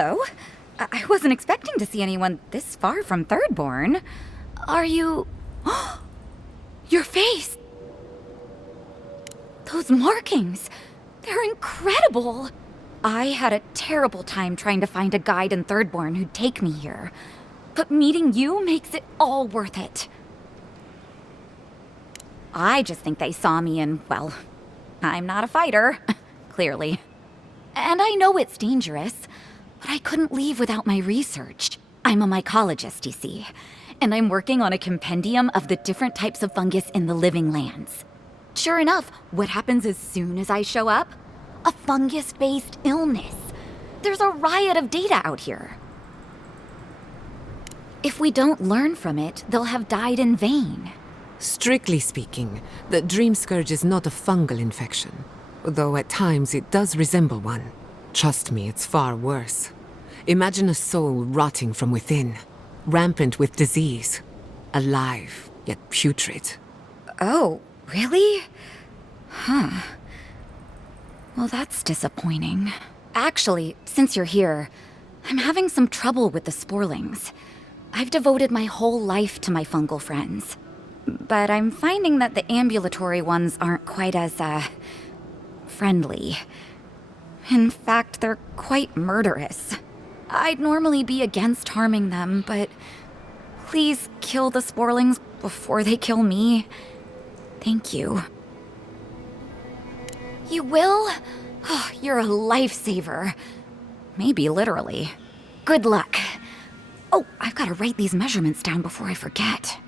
hello. I wasn't expecting to see anyone this far from Thirdborn. Are you... Your face! Those markings! They're incredible! I had a terrible time trying to find a guide in Thirdborn who'd take me here. But meeting you makes it all worth it. I just think they saw me and, well, I'm not a fighter, clearly. And I know it's dangerous, but I couldn't leave without my research. I'm a mycologist, you see, and I'm working on a compendium of the different types of fungus in the living lands. Sure enough, what happens as soon as I show up? A fungus-based illness. There's a riot of data out here. If we don't learn from it, they'll have died in vain. Strictly speaking, the Dream Scourge is not a fungal infection, though at times it does resemble one. Trust me, it's far worse. Imagine a soul rotting from within, rampant with disease, alive yet putrid. Oh, really? Huh. Well, that's disappointing. Actually, since you're here, I'm having some trouble with the sporlings. I've devoted my whole life to my fungal friends. But I'm finding that the ambulatory ones aren't quite as, friendly. In fact, they're quite murderous. I'd normally be against harming them, but please kill the sporlings before they kill me. Thank you. You will? Oh, you're a lifesaver. Maybe literally. Good luck. Oh, I've got to write these measurements down before I forget.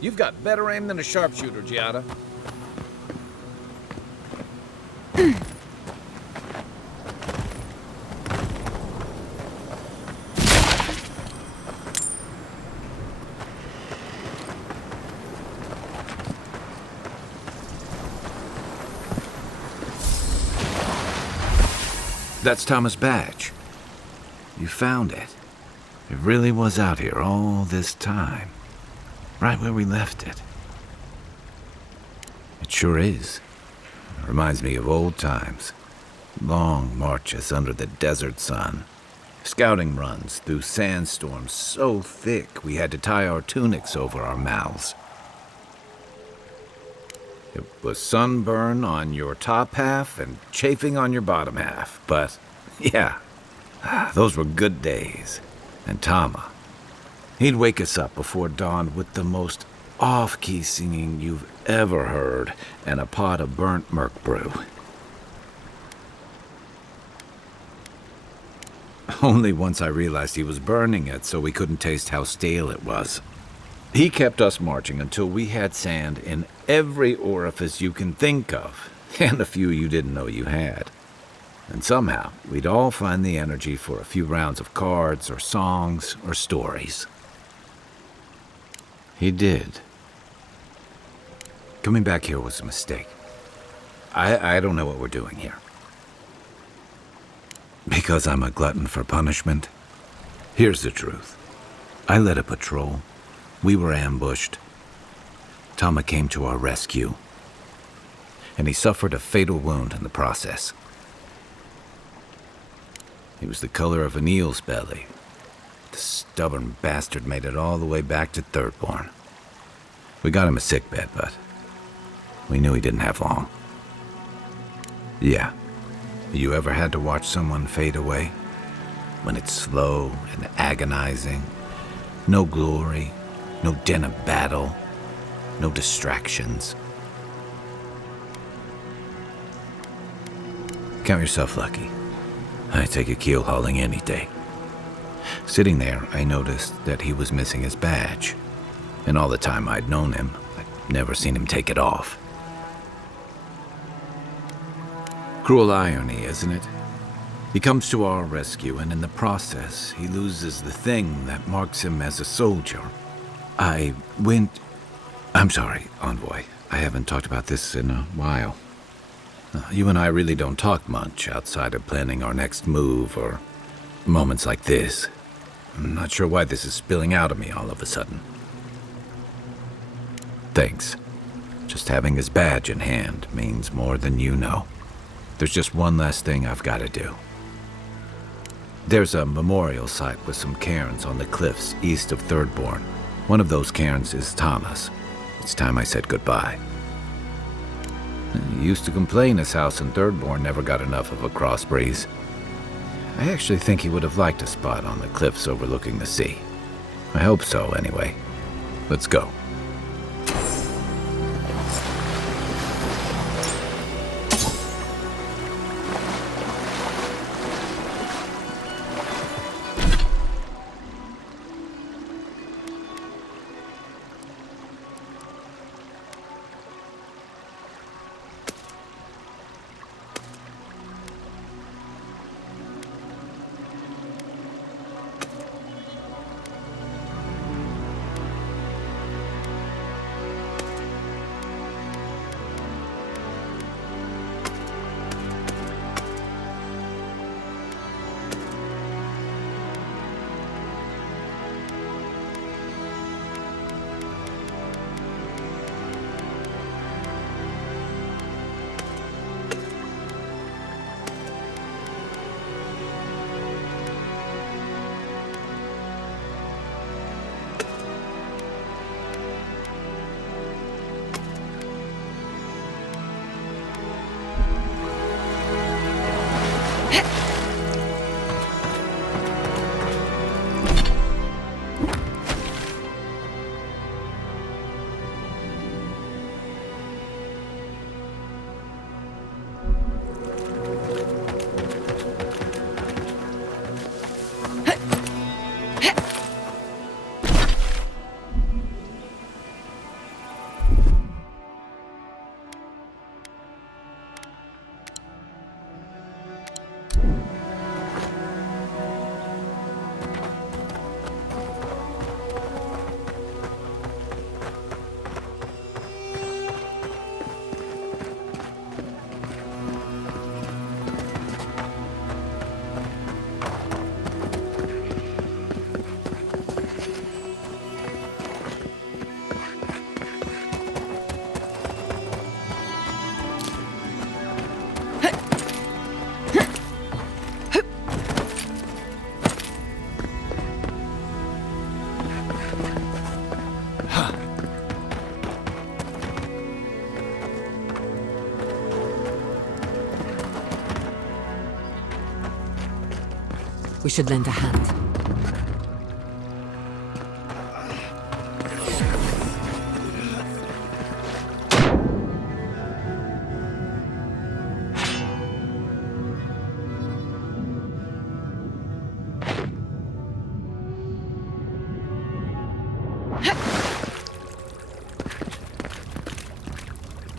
You've got better aim than a sharpshooter, Giada. That's Thomas' badge. You found it. It really was out here all this time. Right where we left it. It sure is. Reminds me of old times. Long marches under the desert sun. Scouting runs through sandstorms so thick we had to tie our tunics over our mouths. It was sunburn on your top half and chafing on your bottom half, but yeah, those were good days. And Tama, he'd wake us up before dawn with the most off-key singing you've ever heard and a pot of burnt merc brew. Only once I realized he was burning it so we couldn't taste how stale it was. He kept us marching until we had sand in every orifice you can think of, and a few you didn't know you had. And somehow, we'd all find the energy for a few rounds of cards or songs or stories. He did. Coming back here was a mistake. I don't know what we're doing here. Because I'm a glutton for punishment? Here's the truth. I led a patrol. We were ambushed. Tama came to our rescue. And he suffered a fatal wound in the process. He was the color of an eel's belly. The stubborn bastard made it all the way back to Thirdborn. We got him a sickbed, but we knew he didn't have long. Yeah. You ever had to watch someone fade away? When it's slow and agonizing, no glory, no din of battle, no distractions. Count yourself lucky. I take a keel hauling any day. Sitting there, I noticed that he was missing his badge. And all the time I'd known him, I'd never seen him take it off. Cruel irony, isn't it? He comes to our rescue, and in the process, he loses the thing that marks him as a soldier. I'm sorry, Envoy. I haven't talked about this in a while. You and I really don't talk much outside of planning our next move or moments like this. I'm not sure why this is spilling out of me all of a sudden. Thanks. Just having his badge in hand means more than you know. There's just one last thing I've got to do. There's a memorial site with some cairns on the cliffs east of Thirdborn. One of those cairns is Tama's. It's time I said goodbye. He used to complain his house in Thirdborn never got enough of a cross breeze. I actually think he would have liked a spot on the cliffs overlooking the sea. I hope so, anyway. Let's go. We should lend a hand.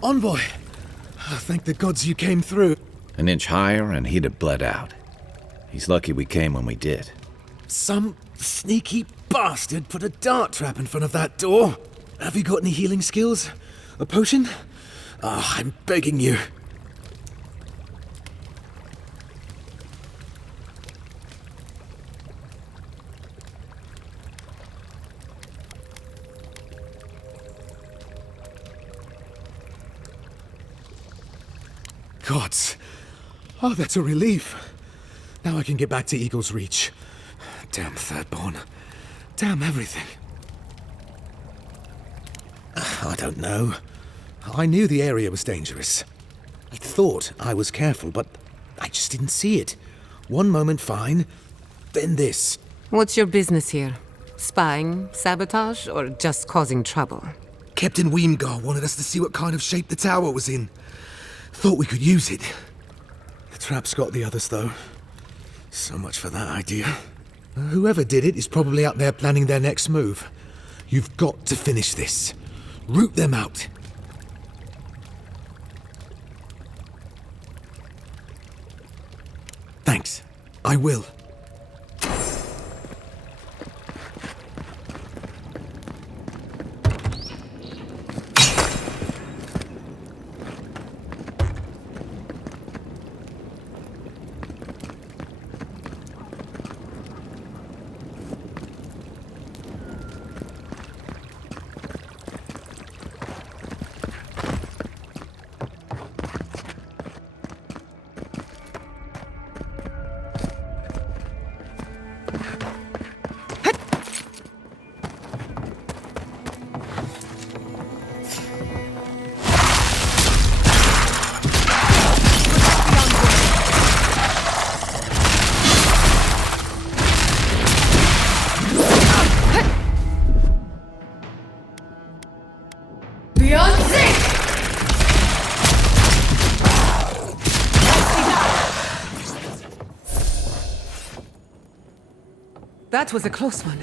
Envoy! Oh, thank the gods you came through. An inch higher and he'd have bled out. He's lucky we came when we did. Some sneaky bastard put a dart trap in front of that door. Have you got any healing skills? A potion? Ah, I'm begging you. Gods. Oh, that's a relief. Now I can get back to Eagle's Reach. Damn Thirdborn. Damn everything. I don't know. I knew the area was dangerous. I thought I was careful, but I just didn't see it. One moment fine, then this. What's your business here? Spying, sabotage, or just causing trouble? Captain Weemgar wanted us to see what kind of shape the tower was in. Thought we could use it. The trap's got the others, though. So much for that idea. Whoever did it is probably out there planning their next move. You've got to finish this. Root them out. Thanks. I will. That was a close one.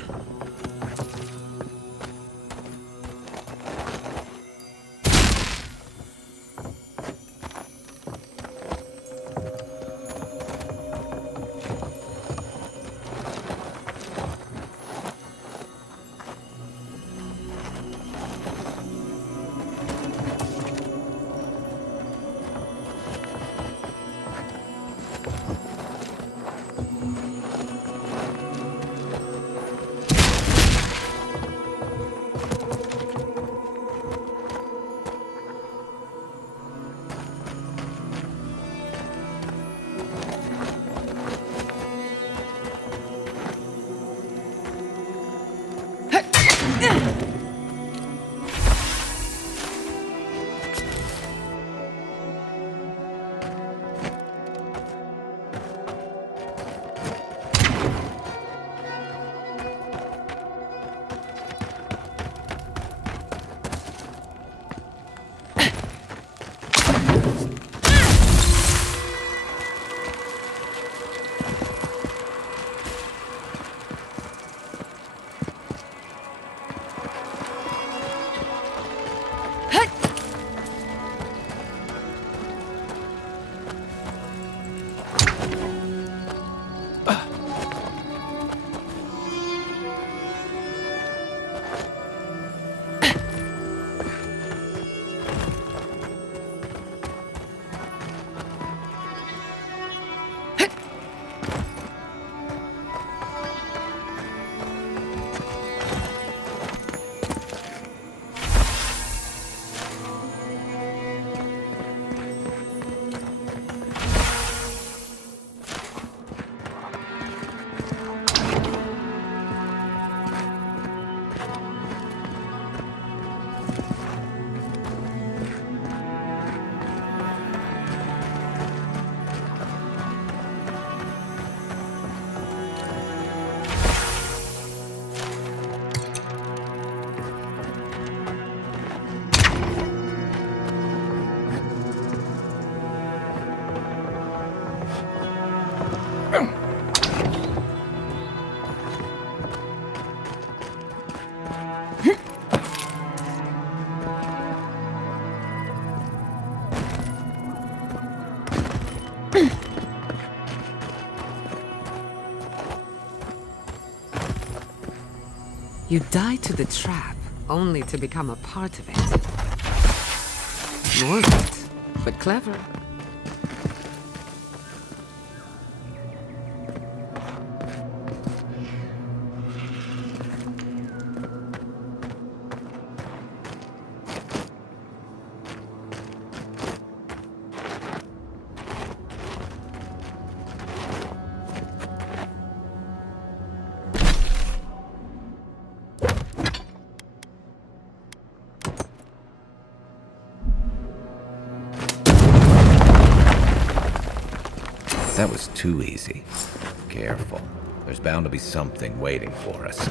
You die to the trap, only to become a part of it. Morbid, but clever. That was too easy. Careful. There's bound to be something waiting for us.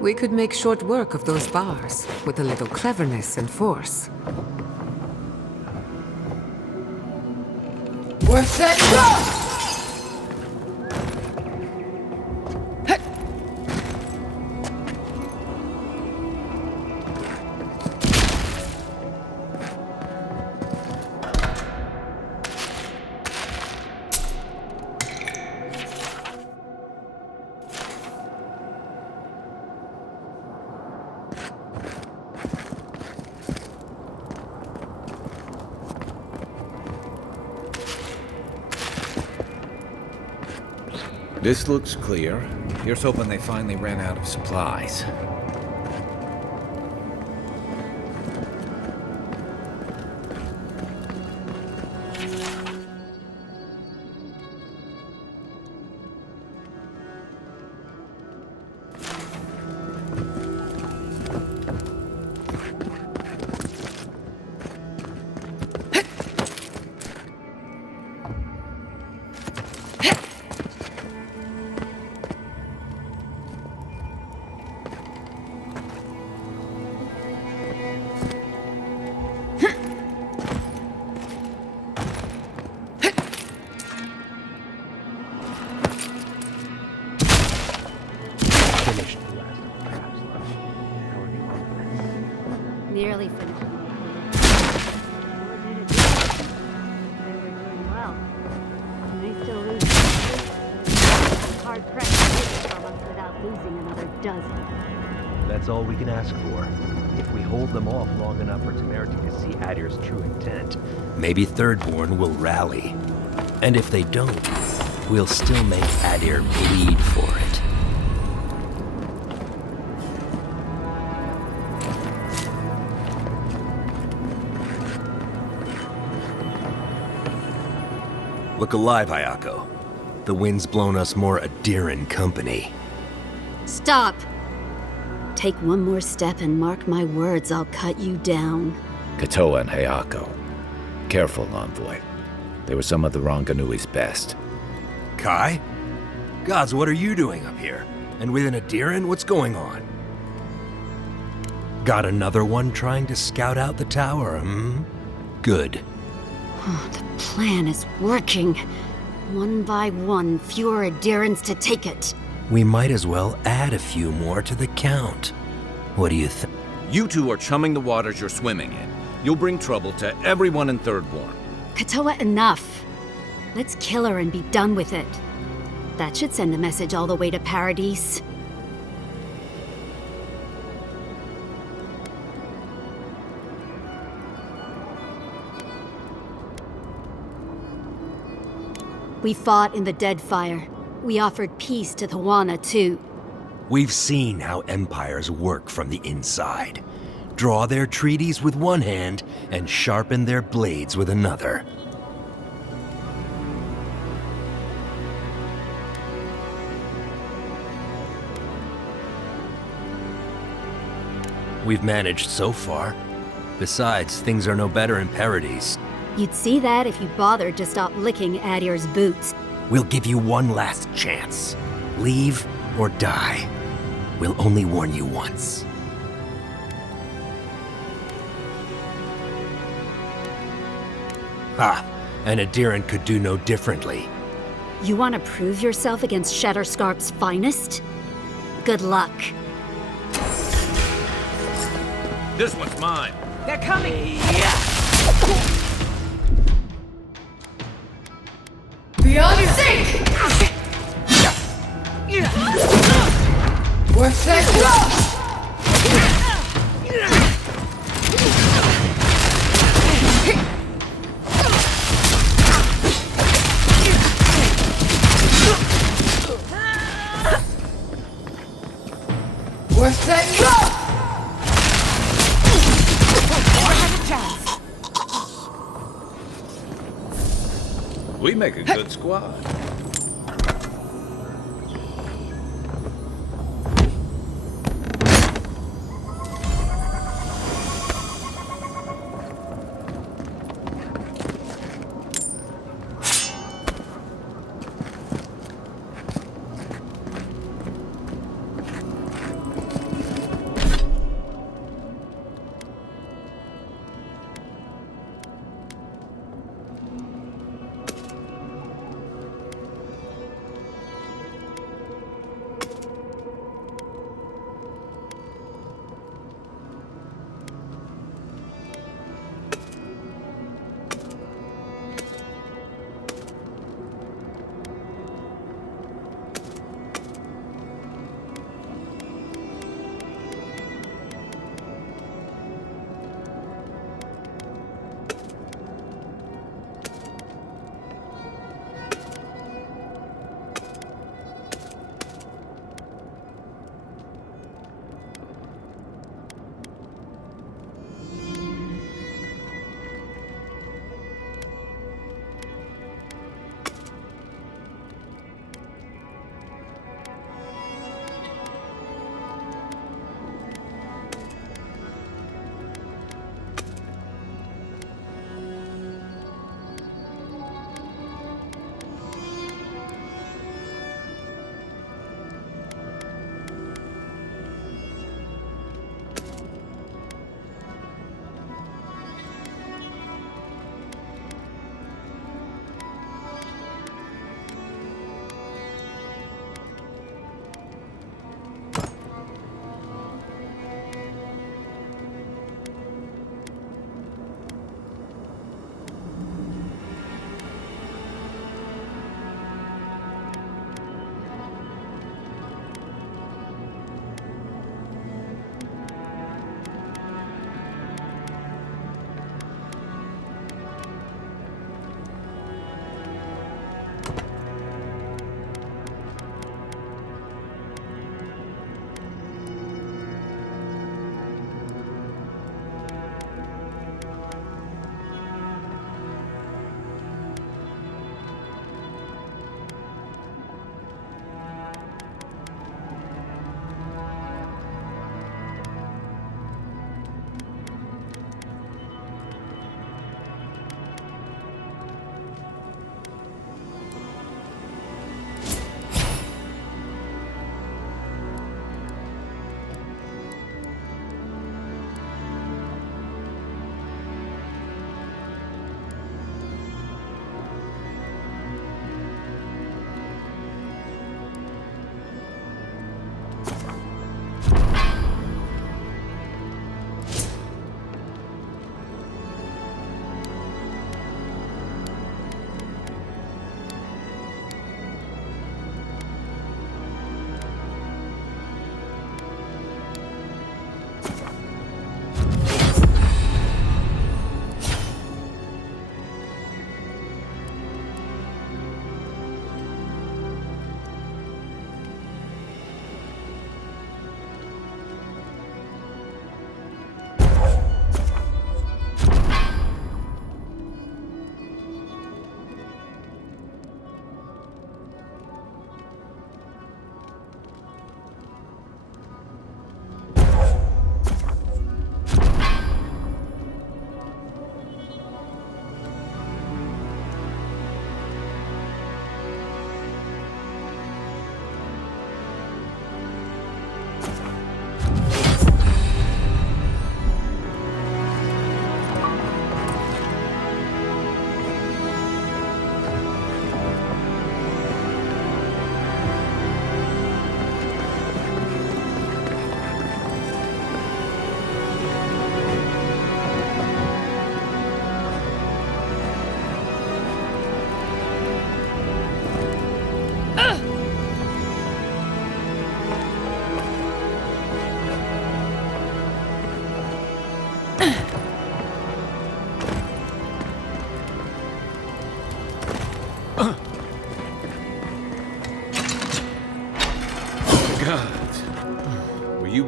We could make short work of those bars, with a little cleverness and force. Worth it! Go! This looks clear. Here's hoping they finally ran out of supplies. does it. That's all we can ask for. If we hold them off long enough for Temerity to see Adir's true intent, maybe Thirdborn will rally. And if they don't, we'll still make Adir bleed for it. Look alive, Ayako. The wind's blown us more Adiran company. Stop! Take one more step and mark my words, I'll cut you down. Katoa and Hayako. Careful, Envoy. They were some of the Ranganui's best. Kai? Gods, what are you doing up here? And with an Adiran, what's going on? Got another one trying to scout out the tower, hmm? Good. The plan is working. One by one, fewer Adirans to take it. We might as well add a few more to the count. What do you think? You two are chumming the waters you're swimming in. You'll bring trouble to everyone in Thirdborn. Katoa, enough. Let's kill her and be done with it. That should send a message all the way to Paradise. We fought in the Deadfire. We offered peace to Thawana, too. We've seen how empires work from the inside. Draw their treaties with one hand and sharpen their blades with another. We've managed so far. Besides, things are no better in Paradise. You'd see that if you bothered to stop licking Adir's boots. We'll give you one last chance. Leave or die. We'll only warn you once. Ha! An Adiran could do no differently. You want to prove yourself against Shatterscarp's finest? Good luck. This one's mine. They're coming! Beyond sync! Worth that. Worth that. We make a good squad.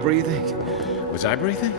breathing? Was I breathing?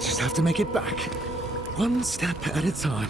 Just have to make it back. One step at a time.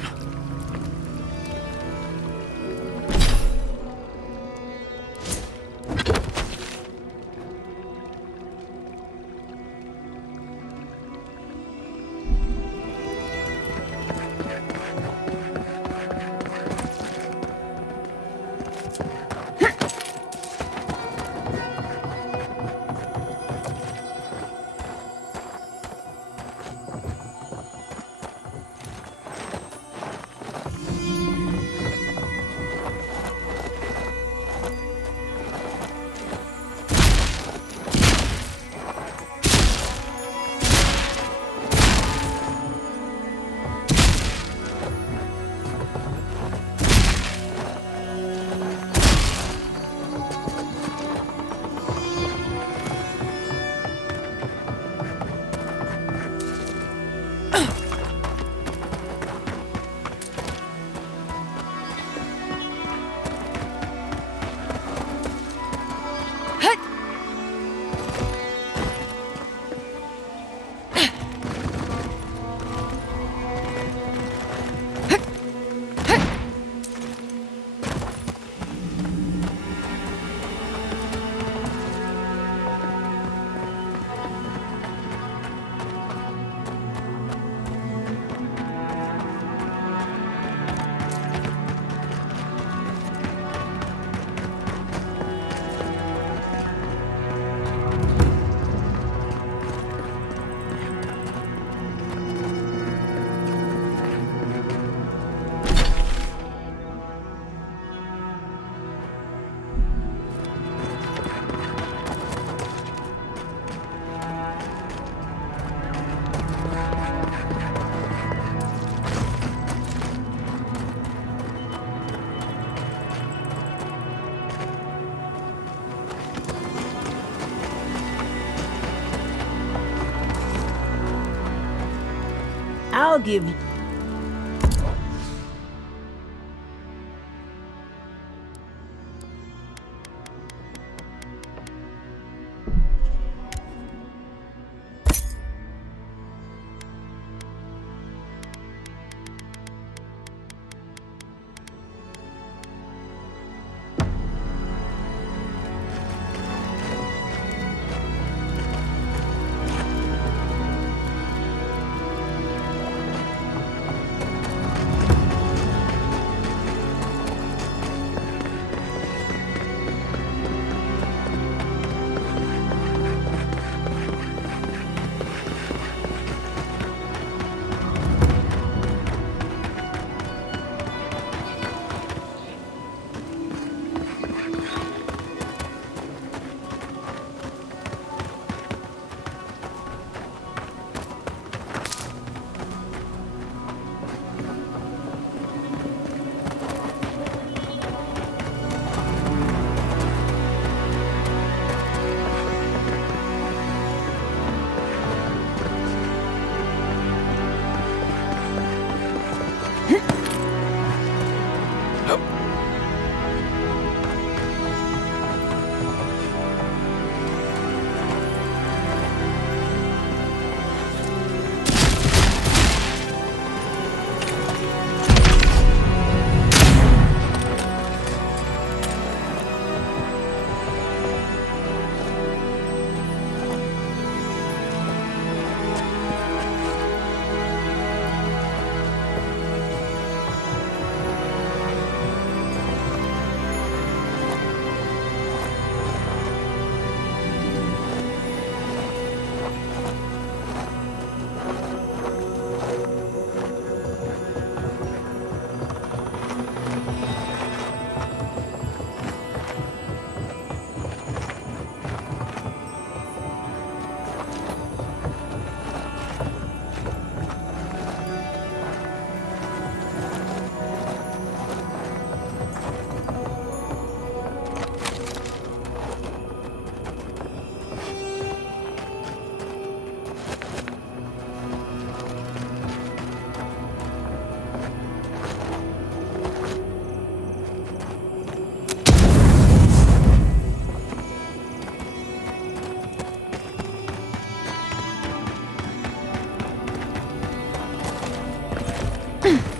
I'll give you... Ugh.